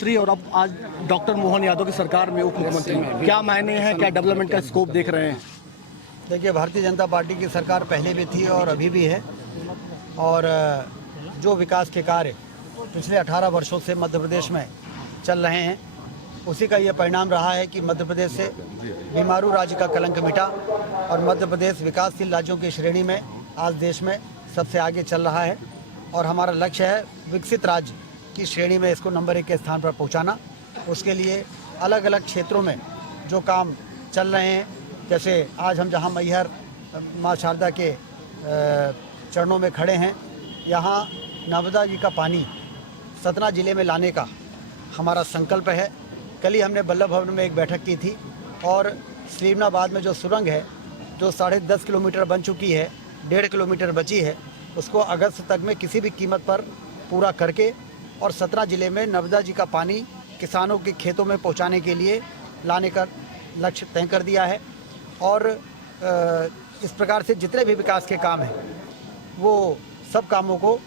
मंत्री और अब आज डॉक्टर मोहन यादव की सरकार में उप मुख्यमंत्री, क्या मायने हैं, क्या डेवलपमेंट का स्कोप देख रहे हैं? देखिए, भारतीय जनता पार्टी की सरकार पहले भी थी और अभी भी है, और जो विकास के कार्य पिछले 18 वर्षों से मध्य प्रदेश में चल रहे हैं, उसी का ये परिणाम रहा है कि मध्य प्रदेश से बीमारू राज्य का कलंक मिटा और मध्य प्रदेश विकासशील राज्यों की श्रेणी में आज देश में सबसे आगे चल रहा है। और हमारा लक्ष्य है विकसित राज्य की श्रेणी में इसको नंबर 1 के स्थान पर पहुंचाना। उसके लिए अलग अलग क्षेत्रों में जो काम चल रहे हैं, जैसे आज हम जहां मैहर माँ शारदा के चरणों में खड़े हैं, यहाँ नर्मदा जी का पानी सतना जिले में लाने का हमारा संकल्प है। कल ही हमने बल्लभ भवन में एक बैठक की थी और श्रीमनाबाद में जो सुरंग है, जो 10.5 किलोमीटर बन चुकी है, 1.5 किलोमीटर बची है, उसको अगस्त तक में किसी भी कीमत पर पूरा करके और सतना जिले में नर्मदा जी का पानी किसानों के खेतों में पहुंचाने के लिए लाने का लक्ष्य तय कर दिया है। और इस प्रकार से जितने भी विकास के काम हैं, वो सब कामों को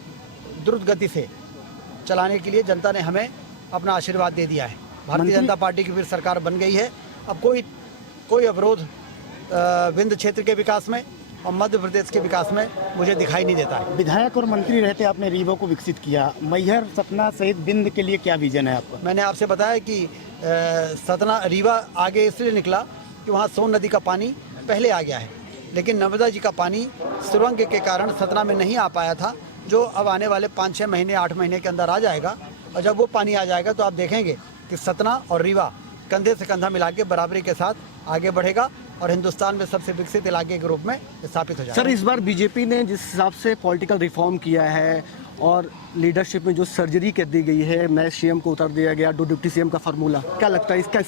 द्रुत गति से चलाने के लिए जनता ने हमें अपना आशीर्वाद दे दिया है। भारतीय जनता पार्टी की फिर सरकार बन गई है। अब कोई अवरोध विंध्य क्षेत्र के विकास में और मध्य प्रदेश के विकास में मुझे दिखाई नहीं देता है। विधायक और मंत्री रहते आपने रीवा को विकसित किया, मैहर सतना सहित विंध्य के लिए क्या विजन है आपका? मैंने आपसे बताया कि सतना रीवा आगे इसलिए निकला कि वहाँ सोन नदी का पानी पहले आ गया है, लेकिन नर्मदा जी का पानी सुरंग के कारण सतना में नहीं आ पाया था, जो अब आने वाले 5-6 महीने 8 महीने के अंदर आ जाएगा। और जब वो पानी आ जाएगा तो आप देखेंगे कि सतना और रीवा कंधे से कंधा मिला के बराबरी के साथ आगे बढ़ेगा और हिंदुस्तान में सबसे विकसित इलाके के रूप में स्थापित हो जाएगा। सर, इस बार बीजेपी ने जिस हिसाब से पॉलिटिकल रिफॉर्म किया है और लीडरशिप में जो सर्जरी कर दी गई है, नए सीएम को उतार दिया गया, 2 डिप्टी सीएम का फार्मूला, क्या लगता है इसका?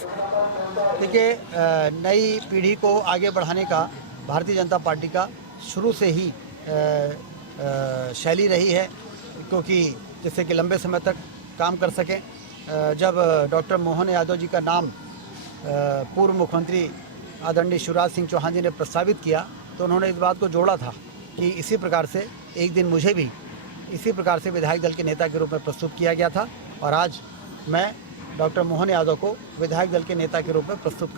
देखिए, नई पीढ़ी को आगे बढ़ाने का भारतीय जनता पार्टी का शुरू से ही शैली रही है, क्योंकि जिससे कि लंबे समय तक काम कर सकें। जब डॉक्टर मोहन यादव जी का नाम पूर्व मुख्यमंत्री आदरणीय शिवराज सिंह चौहान जी ने प्रस्तावित किया, तो उन्होंने इस बात को जोड़ा था कि इसी प्रकार से एक दिन मुझे भी इसी प्रकार से विधायक दल के नेता के रूप में प्रस्तुत किया गया था, और आज मैं डॉक्टर मोहन यादव को विधायक दल के नेता के रूप में प्रस्तावित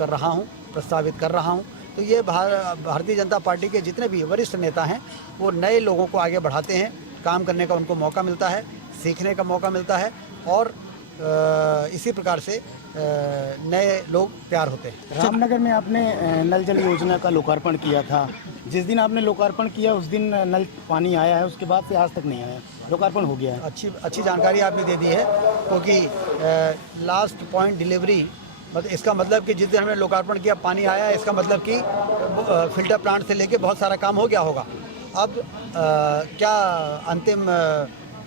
कर रहा हूं। तो ये भारतीय जनता पार्टी के जितने भी वरिष्ठ नेता हैं, वो नए लोगों को आगे बढ़ाते हैं, काम करने का उनको मौका मिलता है, सीखने का मौका मिलता है, और इसी प्रकार से नए लोग तैयार होते हैं। रामनगर में आपने नल जल योजना का लोकार्पण किया था। जिस दिन आपने लोकार्पण किया उस दिन नल पानी आया है, उसके बाद से आज तक नहीं आया, लोकार्पण हो गया है। अच्छी जानकारी आपने दे दी है, क्योंकि लास्ट पॉइंट डिलीवरी, मतलब इसका मतलब कि जिस दिन हमने लोकार्पण किया पानी आया, इसका मतलब कि फिल्टर प्लांट से लेके बहुत सारा काम हो गया होगा। अब क्या अंतिम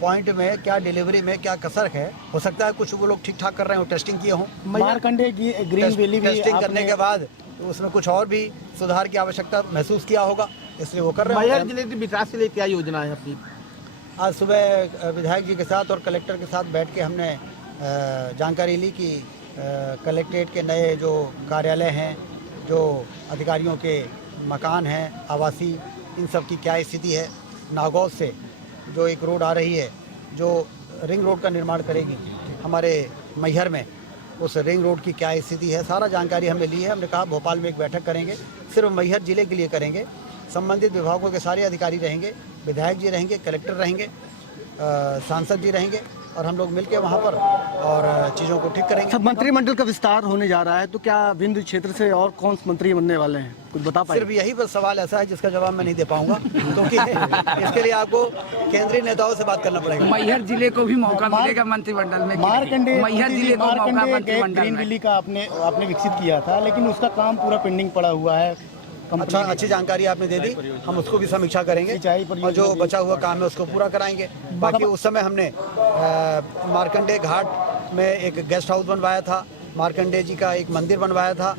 पॉइंट में, क्या डिलीवरी में क्या कसर है, हो सकता है कुछ वो लोग ठीक ठाक कर रहे हो, टेस्टिंग किए हों। मारकंडे ग्रीन वैली भी टेस्टिंग करने के बाद उसमें कुछ और भी सुधार की आवश्यकता महसूस किया होगा, इसलिए वो कर रहे हैं। मैहर जिले के विकास के लिए क्या योजना है अपनी? आज सुबह विधायक जी के साथ और कलेक्टर के साथ बैठ के हमने जानकारी ली कि कलेक्ट्रेट के नए जो कार्यालय हैं, जो अधिकारियों के मकान हैं आवासीय, इन सब की क्या स्थिति है। नागौर से जो एक रोड आ रही है, जो रिंग रोड का निर्माण करेगी हमारे मैहर में, उस रिंग रोड की क्या स्थिति है, सारा जानकारी हमने ली है। हमने कहा भोपाल में एक बैठक करेंगे, सिर्फ मैहर जिले के लिए करेंगे, संबंधित विभागों के सारे अधिकारी रहेंगे, विधायक जी रहेंगे, कलेक्टर रहेंगे, सांसद जी रहेंगे, और हम लोग मिलकर वहाँ पर और चीज़ों को ठीक करेंगे। सब मंत्रिमंडल का विस्तार होने जा रहा है, तो क्या विंध्य क्षेत्र से और कौन मंत्री बनने वाले हैं, कुछ बता पाए? सिर्फ यही बस सवाल ऐसा है जिसका जवाब मैं नहीं दे पाऊंगा, क्योंकि इसके लिए आपको केंद्रीय नेताओं से बात करना पड़ेगा। मैहर जिले को भी मौका मिलेगा मंत्रिमंडल में। मारकंडे मैहर जिले को मौका मंत्रिमंडल ग्रीन वैली का आपने विकसित किया था, लेकिन उसका काम पूरा पेंडिंग पड़ा हुआ है। अच्छी जानकारी आपने दे दी, हम उसको भी समीक्षा करेंगे और जो बचा हुआ काम है उसको पूरा कराएंगे। बाकी उस समय हमने मारकंडे घाट में एक गेस्ट हाउस बनवाया था, मारकंडे जी का एक मंदिर बनवाया था,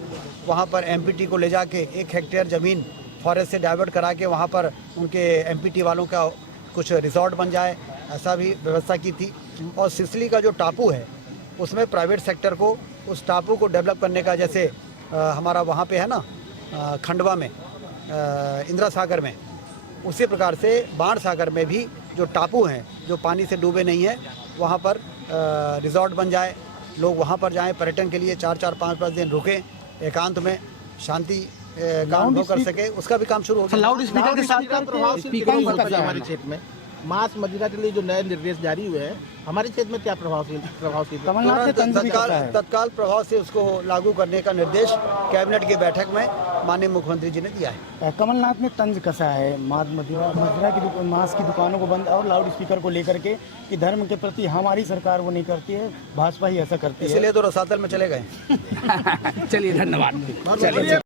वहाँ पर एमपीटी को ले जाके 1 हेक्टेयर ज़मीन फॉरेस्ट से डाइवर्ट करा के वहाँ पर उनके एमपीटी वालों का कुछ रिजॉर्ट बन जाए, ऐसा भी व्यवस्था की थी। और सिसली का जो टापू है, उसमें प्राइवेट सेक्टर को उस टापू को डेवलप करने का, जैसे हमारा वहाँ पे है ना खंडवा में, इंदिरा सागर में, उसी प्रकार से बाण सागर में भी जो टापू हैं, जो पानी से डूबे नहीं हैं, वहाँ पर रिजॉर्ट बन जाए, लोग वहाँ पर जाएं पर्यटन के लिए, 4-4 5-5 दिन रुकें, एकांत में शांति का अनुभव कर सके, उसका भी काम शुरू हो गया। लाउड स्पीकर के साथ स्पीकर हमारे क्षेत्र में मांस मदिरा के लिए जो नए निर्देश जारी हुए हैं, हमारे क्षेत्र में क्या प्रभावशील कमलनाथ ने तंज भी कसा है। तत्काल प्रभाव से उसको लागू करने का निर्देश कैबिनेट की बैठक में माननीय मुख्यमंत्री जी ने दिया है। कमलनाथ ने तंज कसा है मदिरा की मांस की दुकानों को बंद और लाउड स्पीकर को लेकर के कि धर्म के प्रति हमारी सरकार वो नहीं करती है, भाजपा ही ऐसा करती है, इसलिए तो रसातल में चले गए। चलिए धन्यवाद।